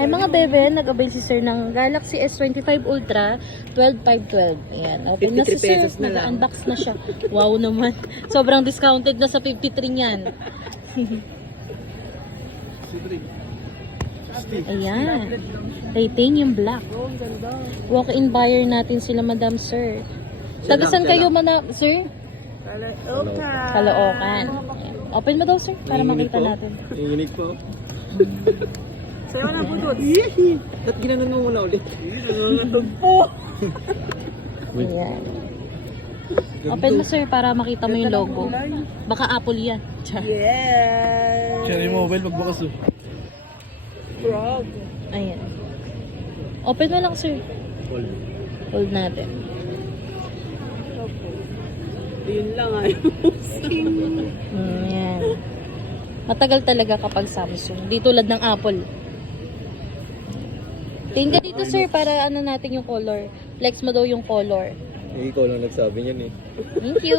Ay mga bebe, nag-avail si sir ng Galaxy S25 Ultra 12512. Ayan, open na si 53 sir. pesos na lang. Nag-unbox na siya. Wow naman. Sobrang discounted na sa 53 niyan. Ayan. Titanium black. Walk-in buyer natin sila, Madam Sir. Tagasan kayo, Sir? Caloocan. Ayan. Open mo daw, sir, para makita natin. Inginig po. Sayo na po doon. Ba't ginanon mo muna ulit? Nangangatog po. Ayan. Open mo, sir, para makita mo yung logo. Baka Apple yan. Yes. Cherry mobile pagbukas oh. Frog. Ayan. Open mo lang, sir. Hold natin. Yun lang ay. Ayan. Matagal talaga kapag Samsung. Di tulad ng Apple. Tingin ka dito, sir, para ano natin yung color. Flex mo daw yung color. Ikaw lang nagsabi niyan eh. Thank you!